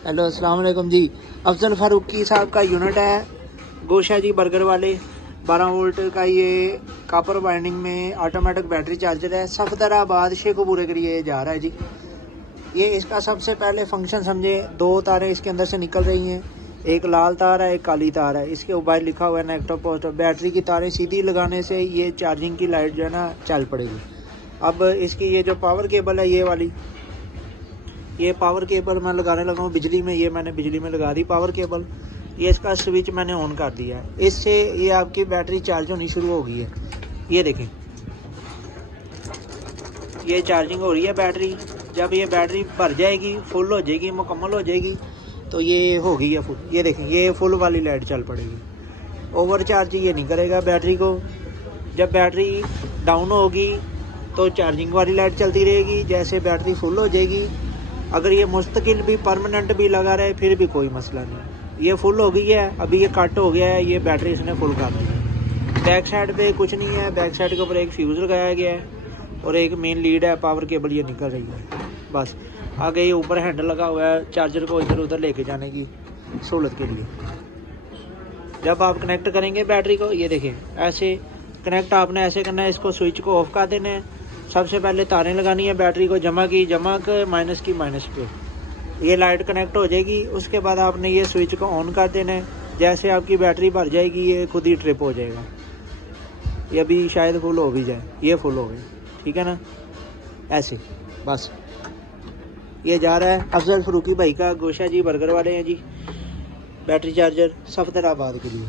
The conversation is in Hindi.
हेलो अस्सलाम वालेकुम जी। अफजल फारूकी साहब का यूनिट है गोशा जी बर्गर वाले। 12 वोल्ट का ये कापर वाइंडिंग में ऑटोमेटिक बैटरी चार्जर है। सफदराबाद शेखपुरे के लिए जा रहा है जी। ये इसका सबसे पहले फंक्शन समझे, 2 तारें इसके अंदर से निकल रही हैं, एक लाल तार है एक काली तार है। इसके ऊपर लिखा हुआ है नेगेटिव पॉजिटिव। बैटरी की तारें सीधी लगाने से ये चार्जिंग की लाइट जो है ना चल पड़ेगी। अब इसकी ये जो पावर केबल है ये वाली, ये पावर केबल मैं लगाने लगा हूँ बिजली में। ये मैंने बिजली में लगा दी पावर केबल। ये इसका स्विच मैंने ऑन कर दिया है। इससे ये आपकी बैटरी चार्ज होनी शुरू हो गई है। ये देखें, ये चार्जिंग हो रही है बैटरी। जब ये बैटरी भर जाएगी, फुल हो जाएगी, मुकम्मल हो जाएगी, तो ये हो गई है फुल। ये देखें, ये फुल वाली लाइट चल पड़ेगी। ओवर चार्ज ये नहीं करेगा बैटरी को। जब बैटरी डाउन होगी तो चार्जिंग वाली लाइट चलती रहेगी। जैसे बैटरी फुल हो जाएगी, अगर ये मुस्तकिल भी परमानेंट भी लगा रहे फिर भी कोई मसला नहीं। ये फुल हो गई है, अभी ये कट हो गया है, ये बैटरी इसने फुल कर दी है। बैक साइड पे कुछ नहीं है, बैक साइड के ऊपर एक फ्यूज लगाया गया है और एक मेन लीड है। पावर केबल ये निकल रही है बस। आगे ये ऊपर हैंडल लगा हुआ है चार्जर को इधर उधर लेके जाने की सहूलत के लिए। जब आप कनेक्ट करेंगे बैटरी को, ये देखें ऐसे कनेक्ट आपने ऐसे करना है। इसको स्विच को ऑफ कर देना है। सबसे पहले तारें लगानी है, बैटरी को जमा कर माइनस की माइनस पे, ये लाइट कनेक्ट हो जाएगी। उसके बाद आपने ये स्विच को ऑन कर देना है। जैसे आपकी बैटरी भर जाएगी ये खुद ही ट्रिप हो जाएगा। ये अभी शायद फुल हो भी जाए, ये फुल हो गई, ठीक है ना। ऐसे बस ये जा रहा है अफजल फारूकी भाई का, गोशा जी बर्गर वाले हैं जी, बैटरी चार्जर सफदराबाद के लिए।